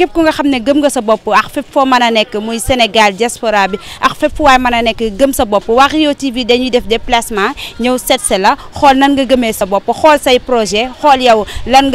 képp ku nga xam ne gëm nga sa bopp ak fépp foo mën a nekk muy Sénégal diaspora bi ak fépp fu waay mën a nekk gëm sa bopp waa Rio TV dañuy def déplacement ñëw seetse la xool nan nga gëmee sa bopp xool say projet xool yow lan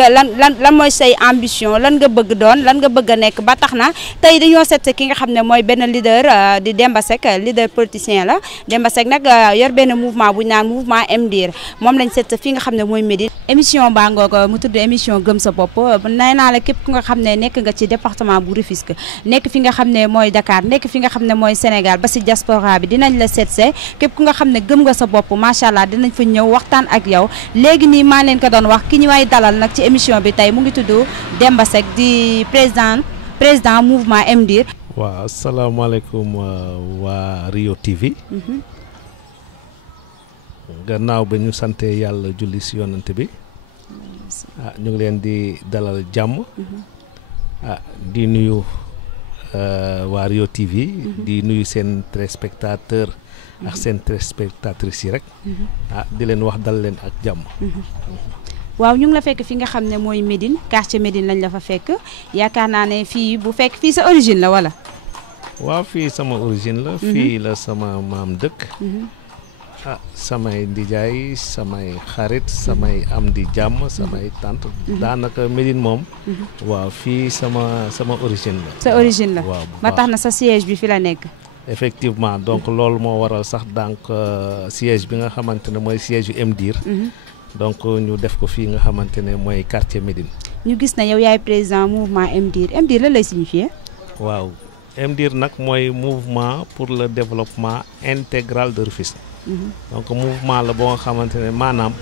mooy say ambition lan nga bëgg doon lan nga bëgg a nekk ba tax na tey dañoo seetse ki nga xam ne mooy benn leader di Demba Seck leader politicien la Demba Seck nag yor benn mouvement bu ñu naan mouvement MDIR moom lañ seetse fi nga xam ne mooy Médine émission baa ngoog mu tudd émission gëm sa bopp nee naa la képp ku nga xam ne nekk nga ci département bu Rufisque nekk fi nga xam ne mooy Dakar nekk fi nga xam ne mooy Sénégal ba si diaspora bi dinañ la seetse képp ku nga xam ne gëm nga sa bopp macha allah dinañ fa ñëw waxtaan ak yow léegi nii maa leen ko doon wax ki ñu may dalal nag ci émission bi tey mu ngi tudd Demba Seck di président mouvement MDIR. waaw asalaamaaleykum waa Rio TV. gannaaw ba ñu sante yàlla julli si yonante bi ñu ngi leen di dalal jàmm di nuyu waa Rio TV di nuyu seen téléspectateur ak seen téléspectatrices yi rek di leen wax dal leen ak jàmm. waaw ñu ngi la fekk fi nga xam ne mooy Médine quartier Médine lañ la fa fekk yaakaar naa ne fii fii sa origine la wala. waaw fii sama origine la. fii la sama maam dëkk. samay ndijaay samay xarit samay am di jàmm samay tante daanaka Médine moom waaw fii sama origine la. sa origine la waaw ba tax na sa siège bi fi la nekk. effectivement donc loolu moo waral sax donc siège bi nga xamante ne mooy siège yu MDIR. donc ñu def ko fii nga xamante ne mooy quartier Médine. ñu gis na yow yaay président mouvement MDIR MDIR la lay signifier. waaw MDIR nag mooy mouvement pour le développement intégral de Rufisque. donc mouvement la boo nga xamante ne maanaam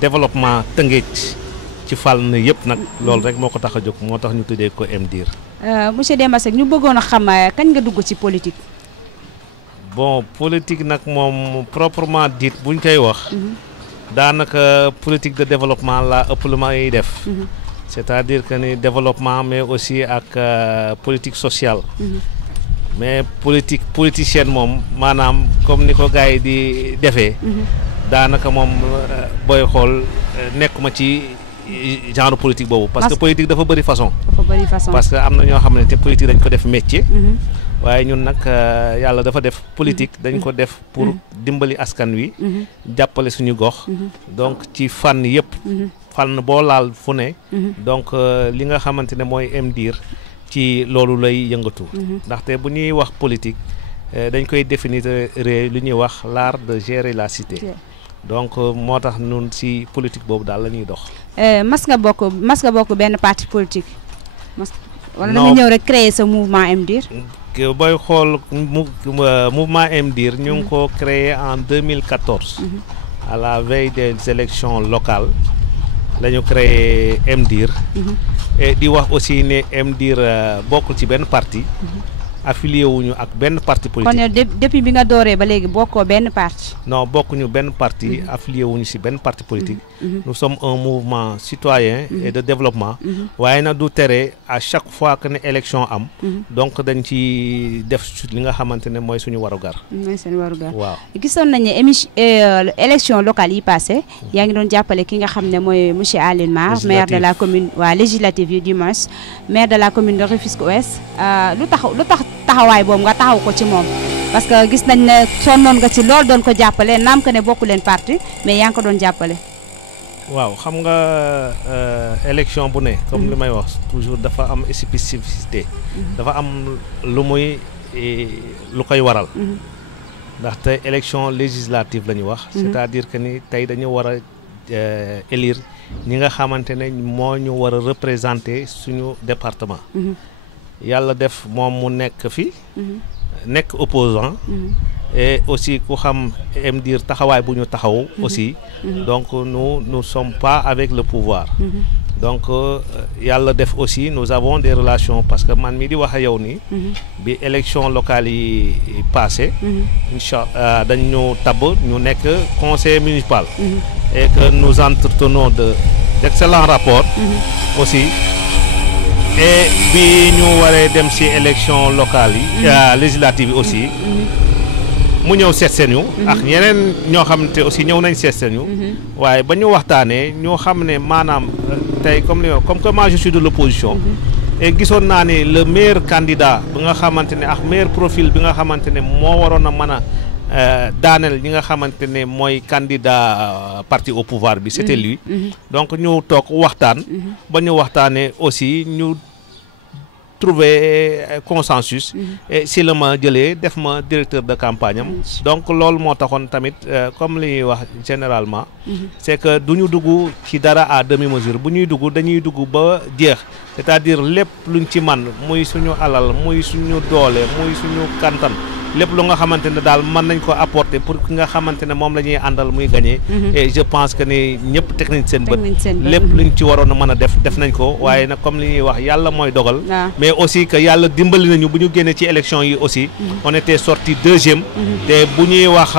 développement Tëngéej ci fàll na yëpp nag loolu rek moo ko tax a jóg moo tax ñu tuddee ko MDIR. monsieur Demba Seck ñu bëggoon a xam kañ nga dugg ci politique. bon politique nag moom proprement dit buñ koy wax daanaka politique de développement la ëpp lu may def. c'est-à-dire que ni développement mais aussi ak politique sociale. mais politicienne moom maanaam comme ni ko gars yi di defee daanaka moom booy xool nekkuma ci genre politique boobu parce que politique dafa bëri façon parce que am na ñoo xam ne te politique dañ ko def métier waaye ñun nag yàlla dafa def politique dañ ko def pour dimbali askan wi jàppale suñu gox donc ci fànn yëpp fànn boo laal fu ne donc li nga xamante ne mooy MDIR ci loolu lay yëngatu ndaxte bu ñuy wax politique dañ koy définir lu ñuy wax l'art de gérer la cité donc moo tax ñun ci politique boobu daal la ñuy dox. mas nga bokk benn parti politique wala da nga ñëw rek créer sa mouvement MDIR. booy xool mouvement MDIR ñu ngi ko créé en 2014 à la veille des élections locales la ñu créé MDIR. et di wax aussi ne MDIR bokkul ci benn parti affilié wuñu ak benn parti politique. kon depuis bi nga dooree ba léegi bokkoo benn parti. non bokkuñu benn parti affilié wuñu ci benn parti politique. nous sommes un mouvement citoyen et de développement. waaye nag du tere à chaque fois que ne élection am. donc dañ ci def li nga xamante ne mooy suñu warugar. mooy suñu warugar waaw. gisoon nañu élection locale yi passé yaa ngi doon jàppale ki nga xam ne mooy monsieur Aline Mar maire de la commune waa législative yi du moins maire de la commune de Rufisque Ouest lu tax taxawaay boobu nga taxaw ko ci moom parce que gis nañ ne sonnoon nga ci lool doon ko jàppale naam que ne bokku leen parti mais yaa ngi ko doon jàppale. waaw xam nga élection bu ne comme li may wax toujours dafa am spécificité dafa am lu koy waral ndaxte élection législative la ñu wax c'est-à-dire que ni tey dañu war a élire ñi nga xamante ne moo ñu war a représenter suñu département yàlla def moom mu nekk fi nekk opposant et aussi ku xam MDIR taxawaay bu ñu taxaw aussi donc nous sommes pas avec le pouvoir donc yàlla def aussi nous avons des relations parce que man mi di wax a yow nii bi élection locale yi passé inchallah dañ ñu tabb ñu nekk conseiller municipal et que nous entretenons d'excellents rapports aussi et bi ñu waree dem ci élection locale yi législative yi aussi mu ñëw seet seen ñu ak ñeneen ñoo xam te aussi ñëw nañ seet seen ñu waaye ba ñu waxtaanee ñoo xam ne maanaam tey comme que moi je suis de l'opposition et gisoon naa ne le meilleur candidat bi nga xamante ne ak meilleur profil bi nga xamante ne moo waroon a mën a daaneel ñi nga xamante ne mooy candidat parti au pouvoir bi c'était lui. Donc ñu toog waxtaan. ba ñu waxtaanee aussi ñu trouver consensus. Et si la ma jëlee def ma directeur de campagne am. Donc loolu moo taxoon tamit comme li ñuy wax généralement. c'est que du ñu dugg ci dara à demi-mesure bu ñuy dugg dañuy dugg ba jeex c'est-à-dire lépp luñ ci man muy suñu alal muy suñu doole muy suñu kantan lépp lu nga xamante ne daal mën nañ ko apporter pour ki nga xamante ne moom la ñuy àndal muy gagner. Et je pense que ni ñëpp teg nañ seen bët lépp luñ ci waroon a mën a def nañ ko waaye nag comme li ñuy wax yàlla mooy dogal. Mais aussi que yàlla dimbali nañu bu ñu génnee ci élection yi aussi. On était sorti deuxième. te bu ñuy wax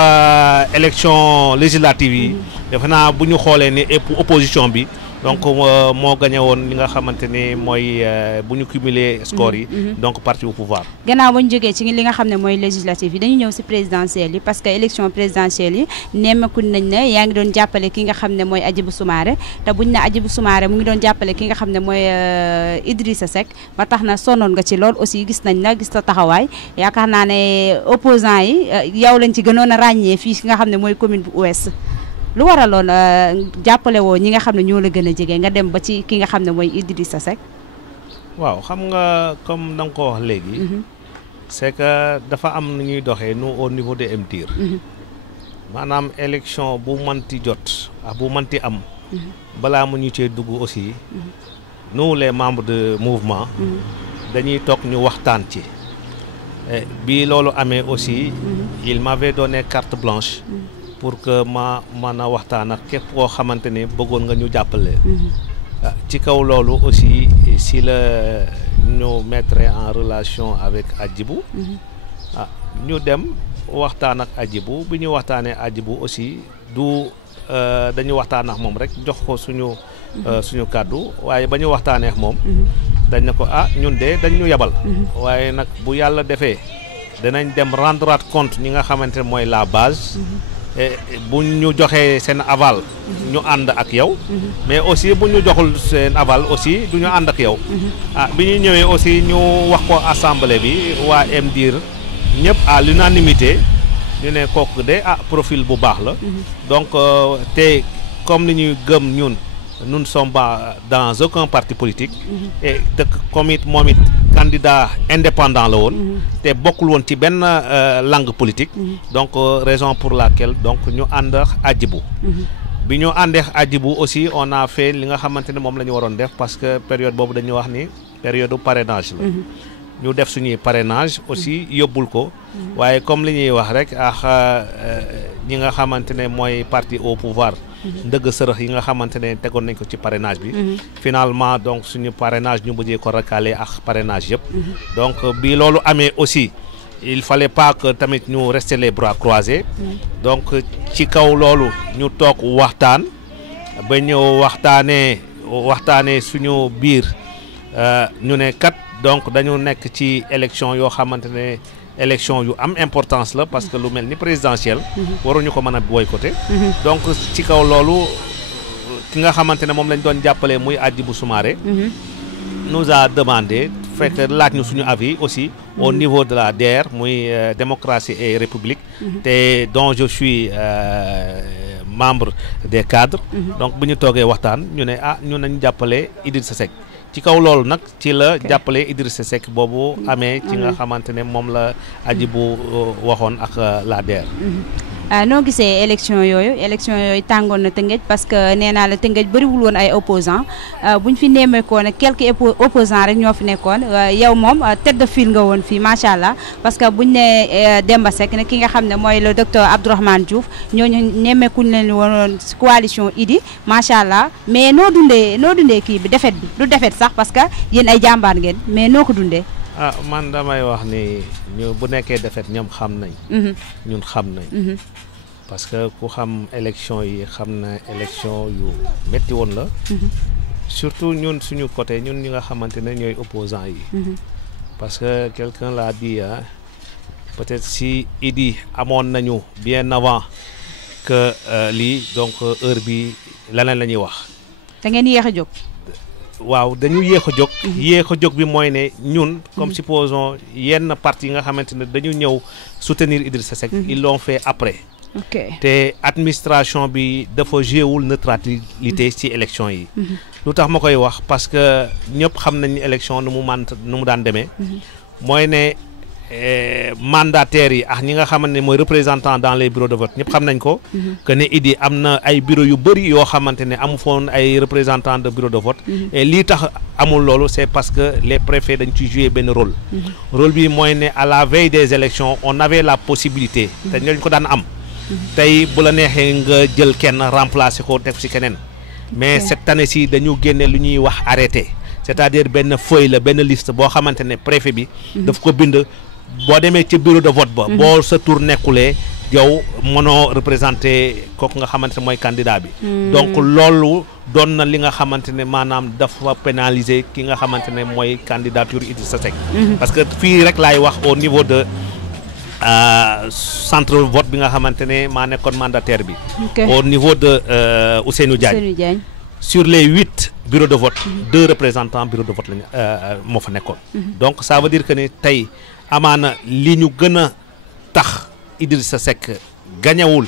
élection législative yi. defe naa bu ñu xoolee ni opposition bi. donc moo gagné woon li nga xamante ni mooy bu ñu cumuler score yi. donc parti au pouvoir. gannaaw ba ñu jógee ci li nga xam ne mooy législative yi dañu ñëw si présidentielle yi parce que élection présidentielle yi nemmeeku nañ ne yaa ngi doon jàppale ki nga xam ne mooy Hadjibou Soumaré te buñ ne Hadjibou Soumaré mu ngi doon jàppale ki nga xam ne mooy Idrissa Seck ba tax na sonnoon nga ci lool aussi gis nañ la gis ta taxawaay yaakaar naa ne opposant yi yow lañ ci gënoon a ràññee fii nga xam ne mooy commune bu Ouest. lu waraloon jàppale woo ñi nga xam ne ñoo la gën a jege nga dem ba ci ki nga xam ne mooy Idrissa Seck. waaw xam nga comme da nga ko wax léegi. c'est que dafa am nu ñuy doxee nous au niveau de MTIR. maanaam élection bu mënti jot ak bu mënti am. balaa mu ñu cee dugg aussi. nous les membres de mouvement. dañuy toog ñu waxtaan ci. bi loolu amee aussi. il m'avait donné carte blanche. pour que ma mën a waxtaan ak képp koo xamante ne bëggoon nga ñu jàppale. ci kaw loolu aussi si la ñu mettre en relation avec Hadjibou. ñu dem waxtaan ak Hadjibou bi ñu waxtaanee Hadjibou aussi du dañu waxtaan ak moom rek jox ko suñu kàddu waaye ba ñu waxtaanee ak moom. dañ ne ko ñun de dañ ñu yabal. waaye nag bu yàlla defee danañ dem rendre compte ñi nga xamante ne mooy la base. bu ñu joxee seen aval ñu ànd ak yow mais aussi bu ñu joxul seen aval aussi du ñu ànd ak yow bi ñu ñëwee aussi ñu wax ko assemblée bi waa MDIR ñëpp à l'unanimité ñu ne kooku de profil bu baax la donc te comme ni ñuy gëm ñun nous ne sommes pas dans aucun parti politique et te comme it moom it candidat indépendant la woon te bokkul woon ci benn langue politique donc raison pour laquelle donc ñu ànd ak Hadjibou bi ñu àndee ak Hadjibou aussi on a fait li nga xamante ne moom la ñu waroon def parce que période boobu dañuy wax ni période parrainage la ñu def suñuy parrainage aussi yóbbul ko waaye comme li ñuy wax rek ak ñi nga xamante ne mooy parti au pouvoir ndëgg sërëx yi nga xamante ne tegoon nañ ko ci parrainage bi finalement donc suñu parrainage ñu bëjee ko recalé ak parrainage yëpp donc bi loolu amee aussi il fallait pas que tamit ñu rester les bras croisés donc ci kaw loolu ñu toog waxtaan ba ñëw waxtaanee suñu biir ñu ne kat donc dañu nekk ci élection yoo xamante ne élection yu am importance la parce que lu mel ni présidentielle waruñu ko mën a boycotter donc ci kaw loolu ki nga xamante ne moom lañ doon jàppale muy Hadjibou Soumaré nous a demandé fekk laaj ñu suñu avis aussi au niveau de la DER muy démocratie et république te dont je suis membre des cadres donc bu ñu toogee waxtaan ñu ne ñu nañ jàppale Idrissa Seck ci kaw loolu nag ci la jàppale Idrissa Seck boobu amee ci nga xamante ne moom la Hadjibou waxoon ak la DER. noo gisee élection yooyu tàngoon na Tëngéej parce que nee naa la Tëngéej bëriwul woon ay opposants buñ fi nemmeekoo ne quelques opposants rek ñoo fi nekkoon yow moom tête de file nga woon fii macha allah parce que buñ ne Demba Seck ne ki nga xam ne mooy le docteur Abdourahmane Diouf ñooñu nemmeekuñ leen woon si coalition Idy macha allah mais noo dundee kii bi défaite bi du défaite sax parce que yéen ay jàmbaar ngeen mais noo ko dundee. man damay wax ni ñu bu nekkee défaite ñoom xam nañ. ñun xam nañ. parce que ku xam élection yi xam na élection yu métti woon la. surtout ñun suñu côté ñun ñi nga xamante ne ñooy opposants yi. parce que quelqu'un l'a dit peut-être si Idy amoon nañu bien avant que lii donc heure bi leneen la ñuy wax. da ngeen yéex a jóg. waaw dañu yéex a jóg. yéex a jóg bi mooy ne ñun. comme supposons yenn parti yi nga xamante ne dañu ñëw soutenir Idrissa Seck. ils l'ont fait après. ok te administration bi dafa joué wul neutralité ci élection yi. lu tax ma koy wax parce que ñëpp xam nañ élection nu mu daan demee. mooy ne mandataires yi ak ñi nga xamante ne mooy représentant dans les bureaux de vote ñëpp xam nañ ko. que ne Idi am na ay bureau yu bëri yoo xamante ne amu foon ay représentants de bureau de vote. et lii tax amul loolu c'est parce que les préfets dañ ci jouer benn rôle. rôle bi mooy ne à la veille des élections on avait la possibilité. te ñooñu ko daan am. tey bu la neexee nga jël kenn remplacer ko def ci keneen. mais cette année ci dañu génne lu ñuy wax arrêté. c'est-à-dire benn feuille la benn liste boo xamante ne préfet bi. daf ko bind. boo demee ci bureau de vote ba. boo sa tour nekkulee yow mënoo représenté kooku nga xamante ne mooy candidat bi. donc loolu doon na li nga xamante ne maanaam dafa pénaliser ki nga xamante ne mooy candidature Idrissa Seck. parce que fii rek laay wax au niveau de centre vote bi nga xamante ne maa nekkoon mandataire bi. au niveau de Ousseynou Diagne. sur les 8 bureaux de vote 2 représentants bureau de vote lañu moo fa nekkoon. donc ça veut dire que ne tey. amaana li ñu gën a tax Idrissa Seck gañewul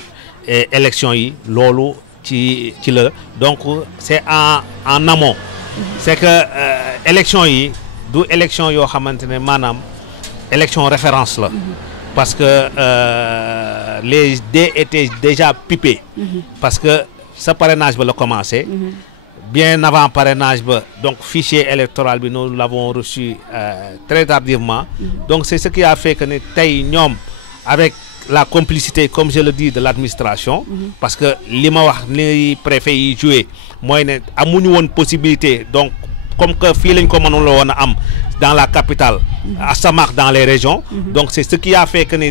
élection yi loolu ci la donc c'est en amont c'est que élection yi du élection yoo xamante ne maanaam élection référence la parce que les dés étaient déjà pipés parce que sa parrainage ba la commencé bien avant parrainage ba donc fichier électoral bi nous l'avons reçu très tardivement donc c'est ce qui a fait que ne tey ñoom avec la complicité comme je le dis de l'administration parce que li ma wax li préfet yi joué mooy ne amuñu woon possibilité donc comme que fii lañ ko mënul woon a am dans la capitale à Samakh dans les régions donc c'est ce qui a fait que ne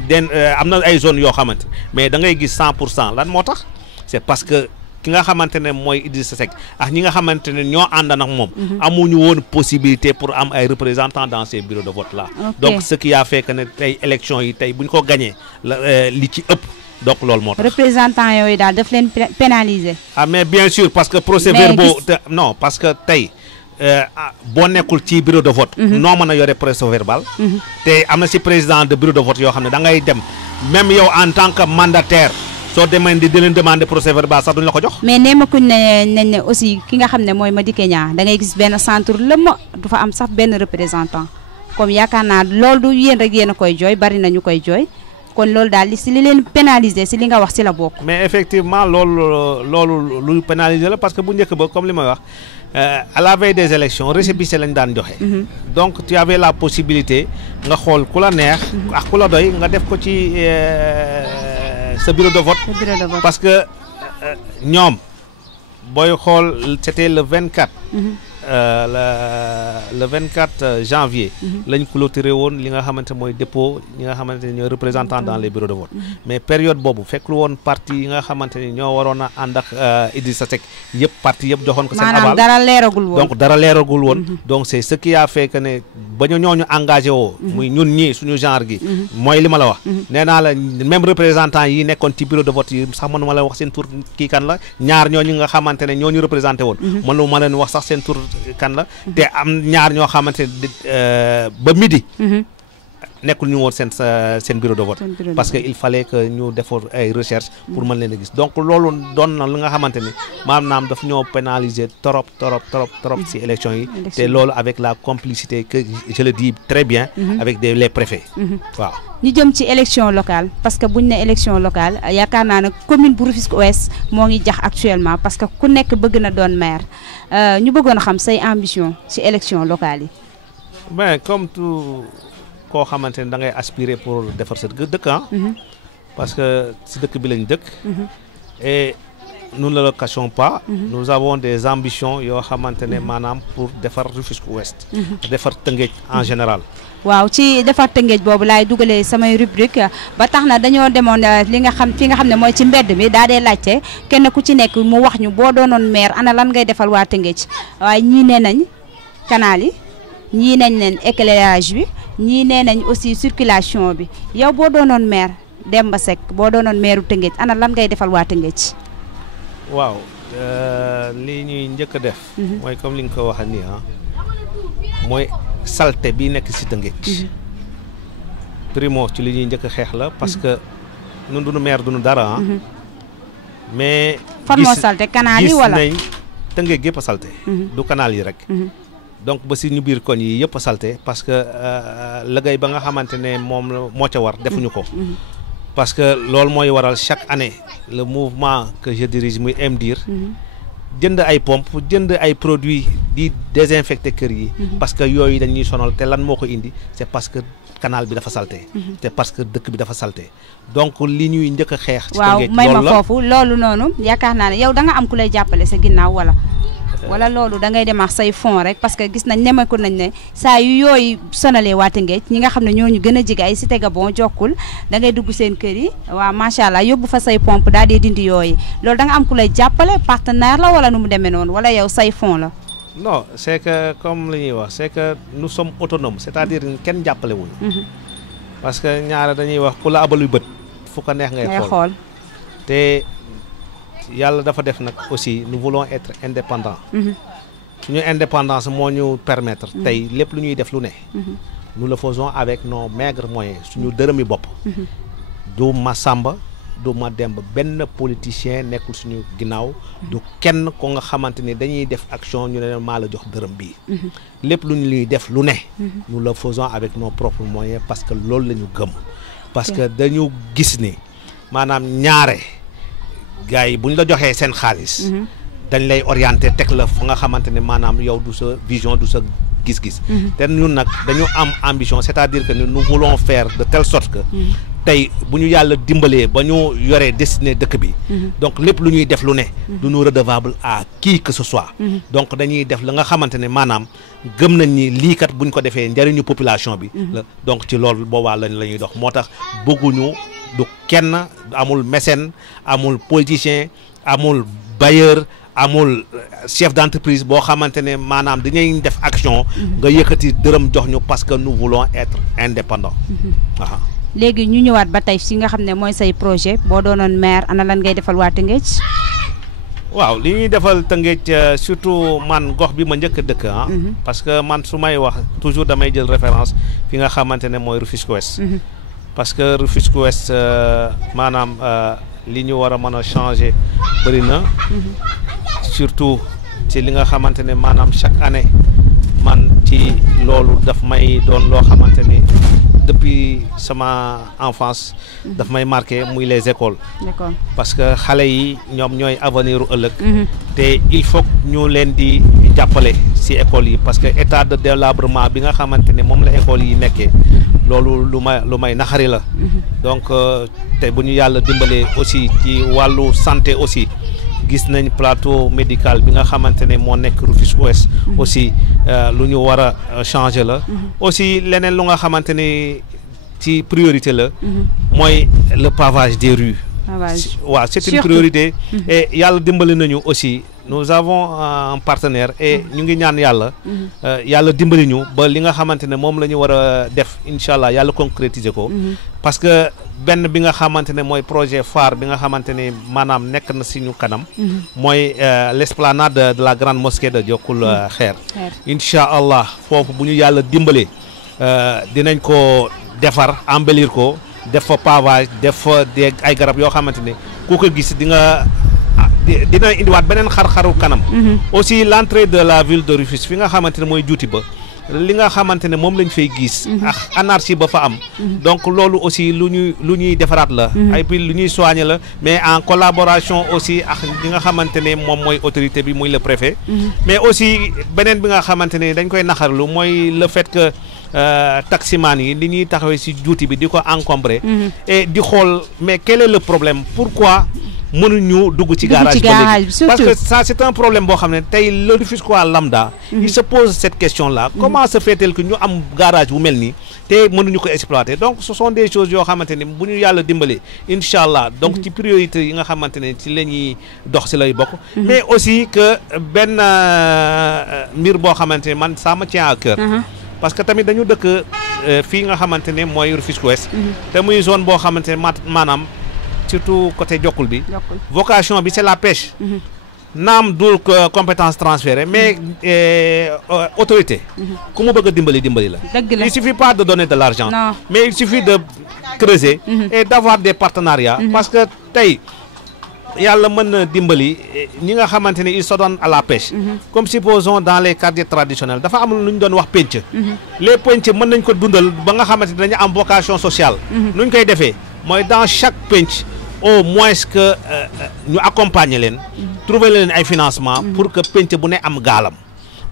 am na ay zones yoo xamante mais da ngay gis 100% lan moo tax c'est parce que ki nga xamante ne mooy Idrissa Seck ak ñi nga xamante ne ñoo ànd ak moom amuñu woon possibilité pour am ay représentants dans ces bureaux de vote là donc ce qui a fait que ne tey élection yi tey bu ñu ko gagné li ci ëpp donc loolu moo tax représentants yooyu daal daf leen pénaliser mais bien sûr parce que procès-verbaux non parce que tey boo nekkul ci bureau de vote noo mën a yore procès-verbal te am na si président de bureau de vote yoo xam ne da ngay dem même yow en tant que mandataire soo demee di leen demander procès-verbal sax duñ la ko jox. mais neemakuñ nañ ne aussi ki nga xam ne mooy Madické Niang da ngay gis benn centre lëmm du fa am sax benn représentant comme yaakaar naa loolu du yéen rek yéen a koy jooy bari na ñu koy jooy kon loolu daal li si li leen pénaliser si li nga wax si la bokk. mais effectivement loolu lu pénaliser la parce que bu njëkk ba comme li may wax à la veille des élections récépissé lañ daan joxe. donc tu avais la possibilité nga xool ku la neex. ak ku la doy nga def ko ci. ce bureau de vote parce que ñoom booy xool c'était le 24 le 24 janvier lañ clôturé woon li nga xamante mooy dépôt ñi nga xamante ne ñooy représentant dans les bureaux de vote mais période boobu fekk lu woon parti yi nga xamante ni ñoo waroon a ànd ak Idrissa Seck yëpp parti yëpp joxoon ko seen aval maanaam dara leeragul woon donc dara leeragul woon donc c'est ce qui a fait que ne ba ñooñu engagé woo muy ñun ñii suñu genre gi mooy li ma la wax nee naa la même représentant yi nekkoon ci bureau de vote yi sax mënu ma la wax seen tur kii kan la ñaar ñooñu nga xamante ne ñooñu représenté woon mënu ma leen wax sax seen tur kan la te am ñaar ñoo xamante ne ba midi nekkul ñu woon seen bureau de vote parce que il fallait que ñu defoon ay recherche pour mën leen a gis donc loolu doon na li nga xamante ni maanaam daf ñoo pénaliser trop ci élection yi te loolu avec la complicité que je le dis très bien avec les préfets waaw ñu jëm ci élection locale parce que buñ ne élection locale yaakaar naa ne commune bu Rufisque Ouest moo ngi jax actuellement parce que ku nekk bëgg na doon maire ñu bëggoon a xam say ambition ci élection locale yi ben comme tout koo xamante ne da ngay aspirer pour defar sa dëkk parce que si dëkk bi lañ dëkk et nous ne le cachons pas nous avons des ambitions yoo xamante ne maanaam pour defar Rufisque Ouest defar Tëngéej en général waaw ci defar Tëngéej boobu laay dugalee samay rubrique ba tax na dañoo demoon li nga xam fi nga xam ne mooy ci mbedd mi daa dee laajte kenn ku ci nekk mu wax ñu boo doonoon maire ana lan ngay defal waa Tëngéej waaye ñii nee nañ canal yi ñii nañ leen éclairage bi ñii nee nañ aussi circulation bi yow boo doonoon maire Demba Seck boo doonoon maire Tëngéej ana lan ngay defal waa Tëngéej waaw li ñuy njëkk a def. mooy comme li nga ko waxee nii mooy salte bi nekk si Tëngéej. primo ci li ñuy njëkk a xeex la parce que ñun duñu maire duñu dara mais. fan moo salte canal yi wala gis nañ Tëngéej yëpp a salte. du canal yi rek. donc ba si ñu biir koñ yi yëpp a salte parce que liggéey ba nga xamante ne moom moo ca war defuñu ko. parce que loolu mooy waral chaque année le mouvement que je dirige muy MDIR. jënd ay pompe jënd ay produits di désinfecter kër yi. parce que yooyu dañuy sonal te lan moo ko indi c'est parce que canal bi dafa salté. te parce que dëkk bi dafa salté donc li ñuy njëkk a xeex. ci waaw may ma foofu loolu noonu yaakaar naa ne yow da nga am ku lay jàppale sa ginnaaw wala loolu da ngay dem ak say fond rek parce que gis nañ nemeeku nañ ne saa yu yooyu sonalee waa Tëngéej ñi nga xam ne ñooñu gën a jege ay Cité Gabon Jokkul da ngay dugg seen kër yi waaw macha allah yóbbu fa say pompe daal di dindi yooyu loolu da nga am ku lay jàppale partenaire la wala nu mu demee noonu wala yow say fond la. non c'est que comme li ñuy wax c'est que nous sommes autonomes c'est-à-dire kenn jàppale wuñu parce que ñaara dañuy wax ku la abalu bët fu ko neex ngay xool te yàlla dafa def nag aussi nous voulons être indépendants. suñu indépendance moo ñu permettre tey lépp lu ñuy def lu ne nous le faisons avec nos maigres moyens suñu dërëmi bopp. du ma sàmba du ma demb benn politicien nekkul suñu ginnaaw du kenn ko nga xamante ni dañuy def action ñu ne maa la jox dërëm bii. lépp lu ñuy def lu ne nous le faisons avec nos propres moyens parce que loolu la ñu gëm parce que dañu gis ni maanaam ñaare gars yi bu ñu la joxee seen xaalis dañ lay orienté teg la fa nga xamante ne maanaam yow du sa vision du sa gis-gis te ñun nag dañu am ambition c'est-à-dire que nous voulons faire de telle sorte que tey bu ñu yàlla dimbalee ba ñu yoree destiné dëkk bi donc lépp lu ñuy def lu ne du ñu redevable à qui que ce soit donc dañuy def la nga xamante ne maanaam gëm nañ ni lii kat buñ ko defee njëriñu population bi la donc ci loolu boobaa lañ la ñuy dox moo tax bëgguñu du kenn amul mécène amul politicien amul bailleur amul chef d'entreprise boo xamante ne maanaam dañuy def action nga yëkkati dërëm jox ñu parce que nous voulons être indépendants. léegi ñu ñëwaat ba tey si nga xam ne mooy say projet boo doonoon maire ana lan ngay defal waa Tëngéej. waaw li ñuy defal Tëngéej surtout man gox bi ma njëkk a dëkk parce que man su may wax toujours damay jël référence fi nga xamante ne mooy Rufisque Ouest. parce que Rufisque Ouest maanaam li ñu war a mën a changer bëri na. surtout ci li nga xamante ne maanaam chaque année man ci loolu daf may doon loo xamante ni depuis sama enfance daf may marqué muy les écoles. D'accord. Parce que xale yi ñoom ñooy avenir u ëllëg te il faut ñu leen di jàppale ci écoles yi parce que état de délabrement bi nga xamante ne moom la écoles yi nekkee loolu lu may naxari la donc te bu ñu yàlla dimbalee aussi ci wàllu santé aussi gis nañ plateau médical bi nga xamante ne moo nekk Rufisque Ouest aussi lu ñu war a changer la aussi leneen lu nga xamante ne ci priorité la mooy le pavage des rues waaw c'est une priorité et yàlla dimbali nañu aussi nous avons un partenaire et ñu ngi ñaan yàlla yàlla dimbali ñu ba li nga xamante ne moom la ñu war a def incha allah yàlla concrétiser ko parce que benn bi nga xamante ne mooy projet phare bi nga xamante ne maanaam nekk na si ñu kanam mooy l'esplanade de la grande mosquée de Jokkul Xeer incha allah foofu bu ñu yàlla dimbalee dinañ ko defar embellir ko def fa pavage def fa ay garab yoo xamante ne ku ko gis dina indiwaat beneen xar-xaru kanam aussi l'entrée de la ville de Rufisque fi nga xamante ne mooy juuti ba li nga xamante ne moom lañ fay gis ak anarchie ba fa am donc loolu aussi lu ñuy defaraat la ay puis lu ñuy soigner la mais en collaboration aussi ak li nga xamante ne moom mooy autorité bi muy le préfet mais aussi beneen bi nga xamante ne dañ koy naxarlu mooy le fait que taximan yi li ñuy taxawee ci juuti bi di ko encombrer et di xool mais quel est le problème pourquoi mënuñu dugg ci garage ba léegi parce que ça c'est un problème boo xam ne tey le Rufisquois lambda il se pose cette question là comment se fait-il que ñu am garage bu mel nii te mënuñu ko exploiter donc ce sont des choses yoo xamante ne bu ñu yàlla dimbalee incha allah donc ci priorité yi nga xamante ne ci la ñuy dox ci lay bokk mais aussi que benn mbir boo xamante ne man ça me tient à cœur parce que tamit dañu dëkk fii nga xamante ne mooy Rufisque Ouest te muy zone boo xamante ne maanaam surtout côté Jokkul bi vocation bi c'est la pêche naam dul compétence transférée mais autorité ku mu bëgg a dimbali la il suffit pas de donner de l'argent mais il suffit de creuser et d'avoir des partenariats parce que tey yàlla mën na dimbali ñi nga xamante ne ils se donnent à la pêche comme supposons dans les quartiers traditionnels dafa am lu ñu doon wax penc les penc mën nañ ko dundal ba nga xamante ne dañu am vocation sociale nu ñu koy defee mooy dans chaque penc au moins que ñu accompagner leen trouver leen ay financement pour que penc bu ne am gaalam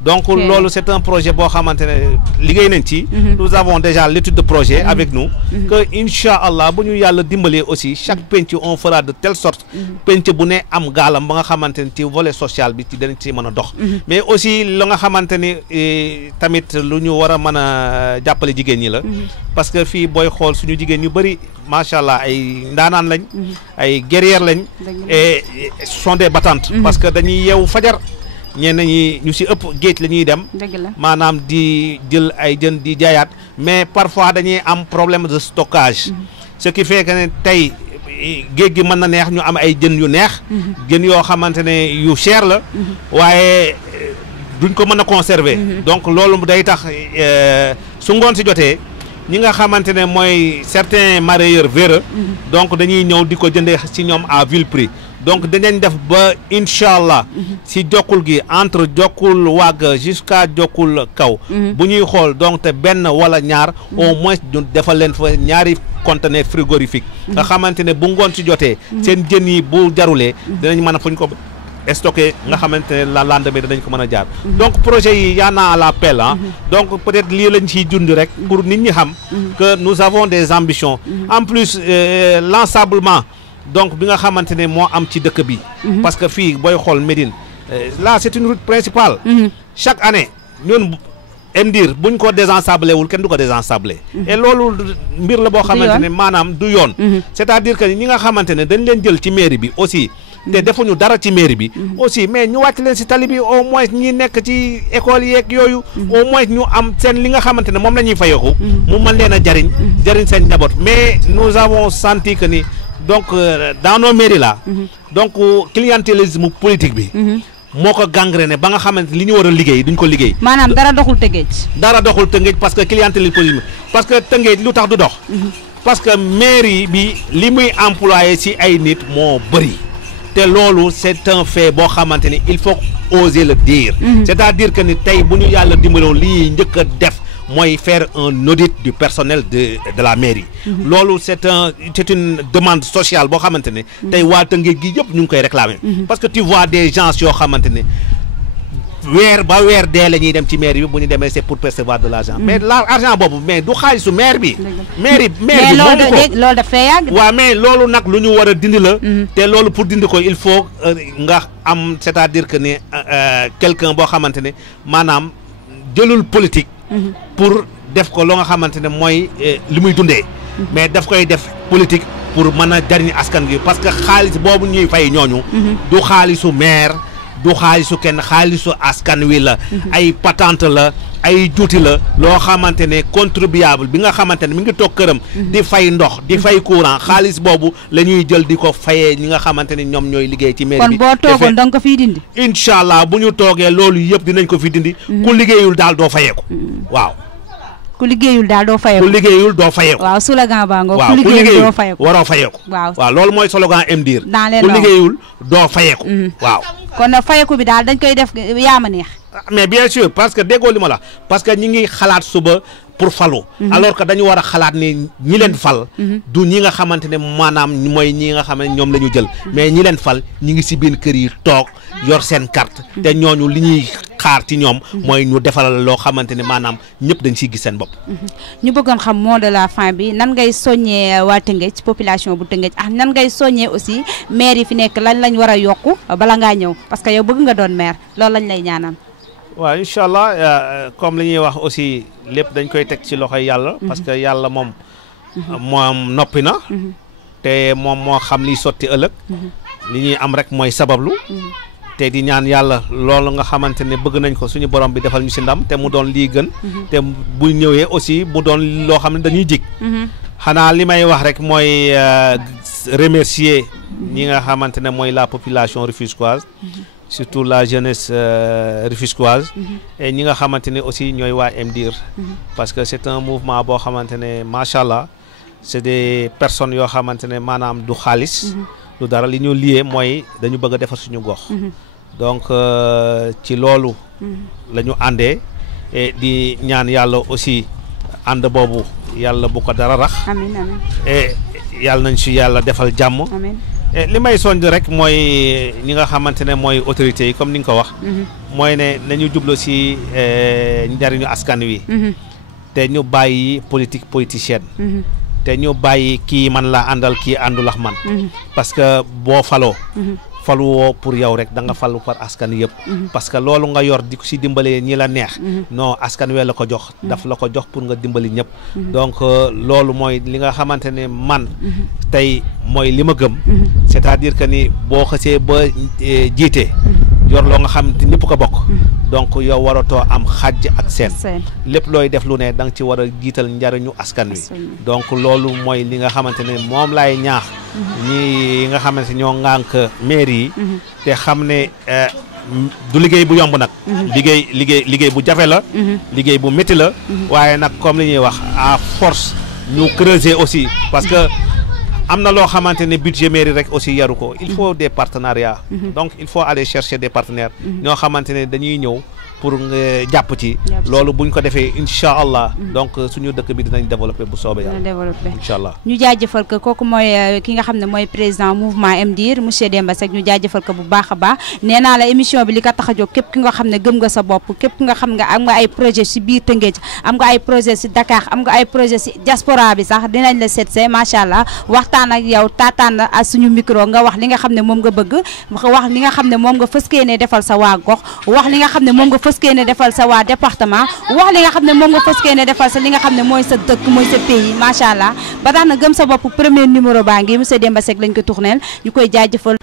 donc loolu c'est un projet boo xamante ne liggéey nañ ci nous avons déjà l'étude de projet avec nous que incha allah bu ñu yàlla dimbalee aussi chaque penc on fera de telle sorte penc bu ne am gaalam ba nga xamante ne ci volet social bi ci danañ ci mën a dox mais aussi la nga xamante ni tamit lu ñu war a mën a jàppale jigéen ñi la parce que fii booy xool suñu jigéen ñu bëri macha allah ay ndaanaan lañ ay guerrières lañ et sont des battantes parce que dañuy yeewu fajar ñenn ñi ñu ci ëpp géej la ñuy dem maanaam di jël ay jën di jaayaat mais parfois dañuy am problème de stockage ce qui fait que ne tey géej gi mën na neex ñu am ay jën yu neex jën yoo xamante ne yu cher la waaye duñ ko mën a conserver donc loolu day tax su ngoon si jotee ñi nga xamante ne mooy certains mareyeurs véreux donc dañuy ñëw di ko jëndee ci ñoom à vil prix donc dinañ def ba incha allah si jokkul gi entre jokkul wàgg jusqu'à jokkul kaw bu ñuy xool donc te benn wala ñaar au moins ñu defal leen fa ñaari conteneur frigorifique nga xamante ne bu ngoon si jotee seen jën yi bu jarulee dinañ mën a fuñ ko stocké nga xamante ne la lendemain danañ ko mën a jaar donc projet yi yaa naa à l'appel donc peut-être lii lañ ciy dund rek pour nit ñi xam que nous avons des ambitions en plus l'ensablement donc bi nga xamante ne moo am ci dëkk bi parce que fii booy xool Médine là c'est une route principale chaque année ñun MDIR buñ ko désensablé wul kenn du ko désensablé et loolu mbir la boo xamante ne maanaam du yoon c'est-à-dire que ñi nga xamante ne dañ leen jël ci mairie bi aussi te defuñu dara ci mairie bi aussi mais ñu wàcc leen si tali bi au moins ñi nekk ci école yeeg yooyu au moins ñu am seen li nga xamante ne moom la ñuy fayeeku mu mën leen a jariñ seen njaboot mais nous avons senti que ni donc dans nos mairies là donc clientélisme politique bi moo ko gangréné ba nga xamante li ñu war a liggéey duñ ko liggéey maanaam dara doxul Tëngéej parce que clientélisme politique parce que Tëngéej lu tax du dox parce que mairie bi li muy employé ci ay nit moo bëri te loolu c'est un fait boo xamante ni il faut oser le dire c'est-à-dire que ni tey bu ñu yàlla dimbaloon li ñuy njëkk a def mooy faire un audit du personnel de la mairie loolu c'est une demande sociale boo xamante ne tey waa Tëngéej gi yëpp ñu ngi koy réclamer parce que tu vois des gens yoo xamante ne weer ba weer dee la ñuy dem ci mairie bi bu ñu demee c'est pour percevoir de l'argent mais l'argent boobu mais du xaalisu maire bi mairie bi moomu ko loolu dafay yàgg waaw mais loolu nag lu ñu war a dindi la te loolu pour dindi ko il faut nga am c'est-à-dire que ne quelqu'un boo xamante ne maanaam jëlul politique pour def ko loo nga xamante ne mooy li muy dundee mais daf koy def politique pour mën a jariñ askan gi parce que xaalis boobu ñuy fay ñooñu du xaalisu maire du xaalisu kenn xaalisu askan wi la ay patente la ay juuti la loo xamante ne contribuable bi nga xamante ne mi ngi toog këram di fay ndox di fay courant xaalis boobu la ñuy jël di ko fayee ñi nga xamante ne ñoom ñooy liggéey ci mairie bi kon boo toogoon da nga ko fiy dindi incha allah bu ñu toogee loolu yëpp dinañ ko fi dindi ku liggéeyul daal doo fayeeku waaw ku liggéeyul daal doo fayeeku ku liggéeyul doo fayeeku waaw slogan baa nga ku liggéeyul doo fayeeku waroo fayeeku waaw loolu mooy slogan MDIR ku liggéeyul doo fayeeku waaw kon nag fayeku bi daal dañ koy def yaama neex mais bien sûr parce que déggoo li ma la parce que ñi ngi xalaat suba pour falu alors que dañu war a xalaat ni ñi leen fal du ñi nga xamante ne maanaam mooy ñi nga xam ne ñoom la ñu jël mais ñi leen fal ñi ngi si biir kër yi toog yor seen carte te ñooñu li ñuy xaar ci ñoom mooy ñu defal loo xamante ne maanaam ñëpp dañ siy gis seen bopp ñu bëggoon xam mot de la fin bi nan ngay soññee waa Tëngéej population bu Tëngéej ak nan ngay soññee aussi maire yi fi nekk lañ war a yokku bala ngaa ñëw parce que yow bëgg nga doon maire loolu lañ lay ñaanal waaw incha allah comme li ñuy wax aussi lépp dañ koy teg ci loxoy yàlla parce que yàlla moom noppi na te moom moo xam liy sotti ëllëg li ñuy am rek mooy sabablu te di ñaan yàlla loolu nga xamante ne bëgg nañ ko suñu borom bi defal ñu ci ndam te mu doon lii gën te bu ñëwee aussi bu doon loo xam ne dañuy jig xanaa li may wax rek mooy remercier ñi nga xamante ne mooy la population rufisquoise surtout la jeunesse rufisquoise et ñi nga xamante ne aussi ñooy waa MDIR parce que c'est un mouvement boo xamante ne macha allah c'est des personnes yoo xamante ne maanaam du xaalis du dara li ñu lié mooy dañu bëgg a defar suñu gox donc ci loolu la ñu àndee et di ñaan yàlla aussi ànd boobu yàlla bu ko dara rax amiin amiin et yàlla nañ si yàlla defal jàmm amiin li may soññ rek mooy ñi nga xamante ne mooy autorités yi comme ni nga ko wax mooy ne nañu jublu si njariñu askan wi te ñu bàyyi politique politicienne te ñu bàyyi kii man laa àndal kii àndul ak man parce que boo faloo faluwoo pour yow rek da nga falu par askan yëpp parce que loolu nga yor di ko si dimbalee ñi la neex non askan wee la ko jox daf la ko jox pour nga dimbali ñëpp donc loolu mooy li nga xamante ne man tey mooy li ma gëm c'est-à-dire que ni boo xësee ba jiite yor loo nga xam te ñëpp ko bokk donc yow waratoo am xàjj ak seen lépp looy def lu ne da nga ci war a jiital njariñu askan wi donc loolu mooy li nga xamante ne moom laay ñaax ñi nga xamante ñoo ŋànk mairie yi te xam ne du liggéey bu yomb nag liggéey bu jafe la liggéey bu métti la waaye nag comme li ñuy wax à force ñu creuser aussi parce que am na loo xamante ne budget mairie rek aussi yaru ko il faut des partenariats donc il faut aller chercher des partenaires ñoo xamante ne dañuy ñëw pour nga jàpp ci loolu buñ ko defee incha allah donc suñu dëkk bi dinañ développer bu soobee yàlla incha allah ñu jaajëfal ko kooku mooy ki nga xam ne mooy président mouvement MDIR monsieur Demba Seck ñu jaajëfal ko bu baax a baax nee naa la émission bi li ko tax a jóg képp ki nga xam ne gëm nga sa bopp képp ki nga xam nga am nga ay projet si biir Tëngéej am nga ay projet si Dakar am nga ay projet si diaspora bi sax dinañ la seetse macha allah waxtaan ak yow taataan ak suñu micro nga wax li nga xam ne moom nga bëgg wax li nga xam ne moom nga fës ne defal sa waa gox wax li nga xam ne moom nga fës ne defal sa waa département wax li nga xam ne moom nga fës ne defal sa li nga xam ne mooy sa dëkk mooy sa pays macha allah ba tax na gëm sa bopp premier numéro baa ngi monsieur Demba Seck lañ ko tourneel ñu koy jaajëfal